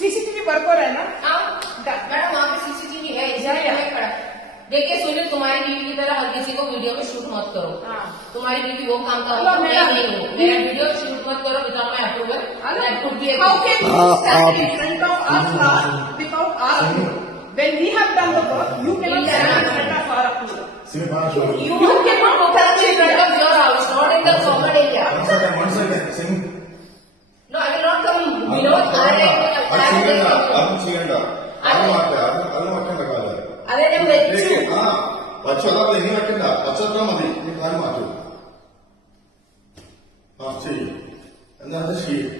CCTV work हो रहा है ना? मैडम वहाँ पे CCTV है, इसलिए खड़ा। देखिए सुनील, तुम्हारी बीवी की तरह हर किसी को वीडियो में शूट मत करो। तुम्हारी बीवी वो काम का मैं नहीं हूँ। मेरा वीडियो शूट मत करो without my approval. That could be How can you stand in front of us without our approval? When we have done the work, you cannot stand in front of our approval. You cannot stand in front of your house, not in the common area. No, I will not come below. അതെ ഞാൻ വെച്ചു. പച്ചവെള്ളം ഇനി വെക്കണ്ട, പച്ചവെള്ളം മതി. ഇനി കാല് മാറ്റൂ. ശരി, എന്നാ അത് ചെയ്യും.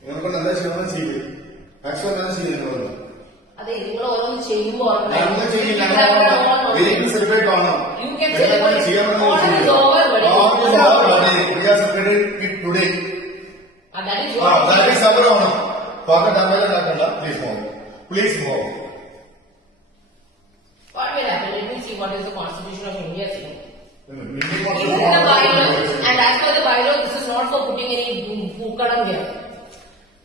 നിങ്ങൾക്ക് നല്ല ചെയ്യണം ചെയ്ത് മാക്സിമം നല്ല ചെയ്യുന്നു. അതെ, നിങ്ങൾ ഓരോന്ന് ചെയ്യുമ്പോൾ സെലിബ്രേറ്റ് ആണോ ചെയ്യാൻ ടുഡേ സബറാണോ പാക ഡാമേജ് ഉണ്ടാക്കണ്ട. Please move. What will happen? Let me see what is the Constitution of India saying. This is a bylaw, and as per the bylaw, this is not for putting any പൂക്കളം here.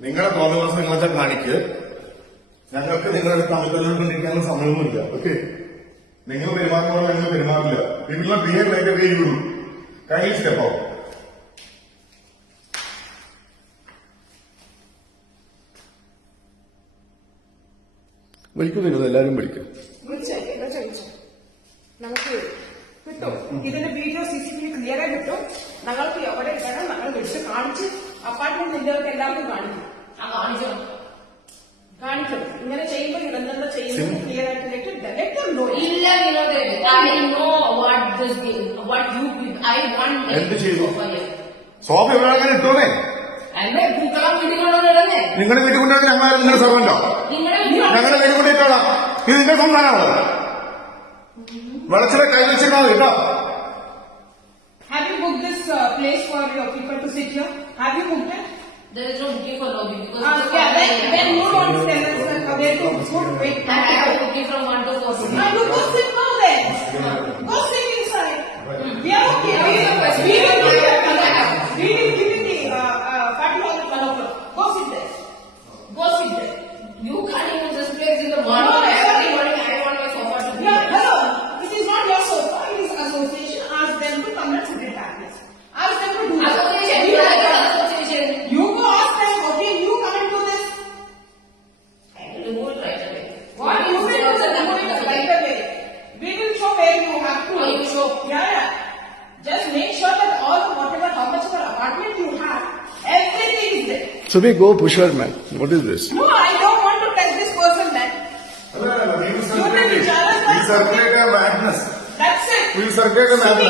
നിങ്ങളുടെ പ്രോബ്ലംസ് നിങ്ങളൊക്കെ കാണിക്ക്. ഞങ്ങൾക്ക് നിങ്ങളുടെ തമ്മിൽ സമയമൊന്നുമില്ല. ഓക്കെ, നിങ്ങൾ പെരുമാറുമ്പോൾ ഞങ്ങൾ പെരുമാറില്ല. നിങ്ങൾ behave like a way you do. Kindly step out. വിളിക്കും വിനോദ്, എല്ലാവരും വിളിക്കും. നമുക്ക് കിട്ടും ഇതിന്റെ വീഡിയോ CCTV ക്ലിയർ ആയി കിട്ടും. ഞങ്ങൾക്ക് എവിടെ ഇടണം ഞങ്ങൾ വിളിച്ച് കാണിച്ച് അപ്പാർട്ട്മെന്റ് നിന്നവർക്ക് എല്ലാവർക്കും കാണിക്കും. കാണിക്കും ഇങ്ങനെ ചെയ്യുമ്പോൾ ഇടന്നെന്താ ചെയ്യുന്നത് ക്ലിയർ ആയിട്ട് ഇല്ല Vinod, I know what you I want. എന്ത് ചെയ്തു? സോഫ എവിടെ അങ്ങനെ ഇട്ടോന്നേ. എന്റെ പൂക്കളം വീട്ടിൽ കൊണ്ടുവന്നിടന്നേ. നിങ്ങളുടെ വീട്ടിൽ കൊണ്ടുവന്ന് ഞങ്ങൾ നിങ്ങളുടെ സർവന്റോ? ഞങ്ങളുടെ വീട്ടിൽ കൊണ്ടിട്ടോളാം. ഇത് നിങ്ങളുടെ സംസ്ഥാനമാണോ? വെളച്ചിലെ കൈ വെച്ചിരുന്നാൽ കേട്ടോ. Have you booked this place for your people to sit here? Have you booked it? There is no booking for lobby because then you don't tell us where to put. Wait, I have booking from 1 to 4. You go sit now then. Go sit inside. We are okay. We will give you the party hall at 1 o'clock. Go sit there. Go sit there. You can't use this place in the morning. Every morning I want my sofa to be there. Hello. It is not your sofa. It is association. Ask them to come and sit at that place. Ask them to do association. You go ask them. Okay, you come and do this. I will remove it right away. What you will remove it right away. We will show where you have to. Oh, you show. Yeah. Just make sure that all whatever how much of an apartment you have, everything is there. So we go push her, man. What is this? No, I don't want to touch this person, man. We will circulate a madness. That's it. We will circulate a madness.